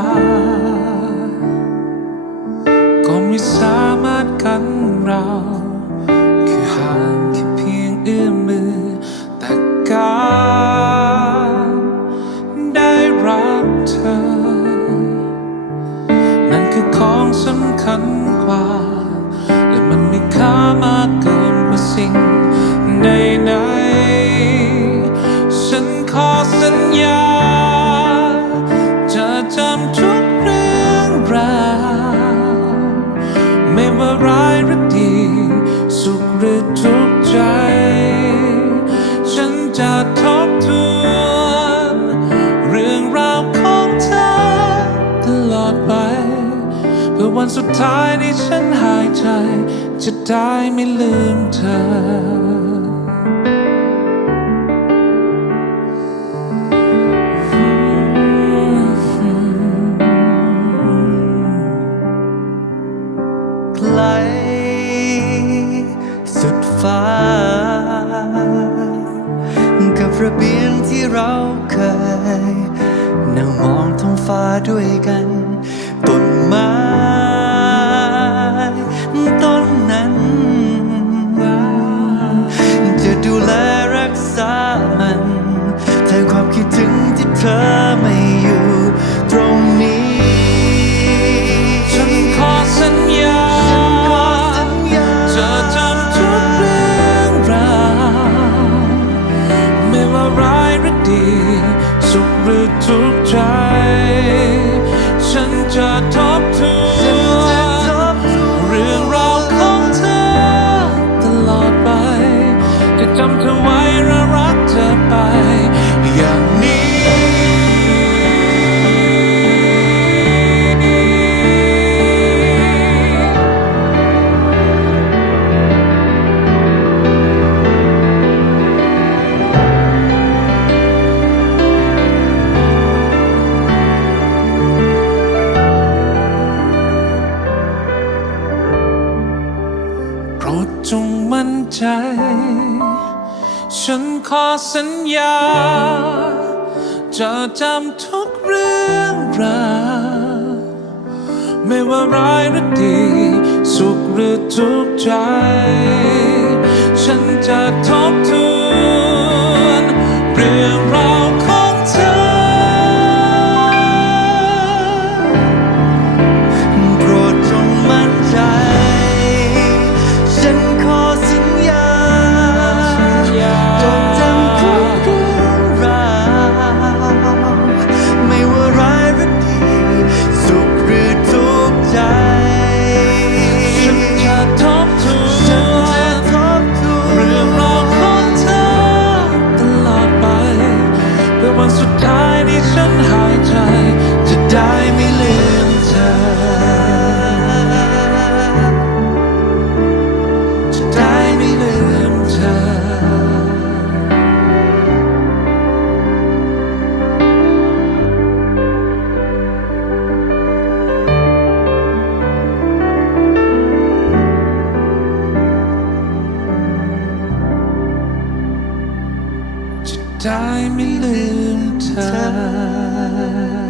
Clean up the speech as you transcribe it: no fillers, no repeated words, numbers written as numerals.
าก็ไม่สามารถกันเราคือห่างแค่เพียงเอื้อมมือแต่การได้รักเธอนั่นคือของสำคัญกว่าและมันมีค่ามากเกินกว่าสิ่งใดๆฉันขอสัญญาจะจำทุกเรื่องราวไม่ว่าร้ายหรือดีสุขหรือทุกข์ใจฉันจะทบทวนเรื่องราวของเธอตลอดไปเพื่อวันสุดท้ายที่ฉันหายใจจะได้ไม่ลืมเธอไกลสุดฟ้ากับระเบียงที่เราเคยนั่งมองท้องฟ้าด้วยกันต้นไม้ต้นนั้นจะดูแลรักษามันแทนความคิดถึงที่เธอไม่อยู่ตรงนี้ฉันขอสัญญาจะจำทุกเรื่องราวไม่ว่าร้ายหรือดีสุขหรือทุกข์ใจฉันจะทบทวนเรื่องราวของเธอตลอดไปจะจำเธอไว้และรักเธอไปอย่างนี้โปรดจงมั่นใจฉันขอสัญญาจะจำทุกเรื่องราวไม่ว่าร้ายหรือดีสุขหรือทุกข์ใจฉันจะทบทวนเรื่องราวของเธอโปรดจงมั่นใจฉันขอสัญญาจดจำทุกเรื่องราวไม่ว่าร้ายหรือดีสุขหรือทุกข์ใจฉันจะทบทวนเรื่องราวของเธอตลอดไปเพื่อวันสุดท้ายที่ฉันหายใจจะได้ไม่ลืมเธอจะได้ไม่ลืมเธอจะได้ไม่ลืมเธอ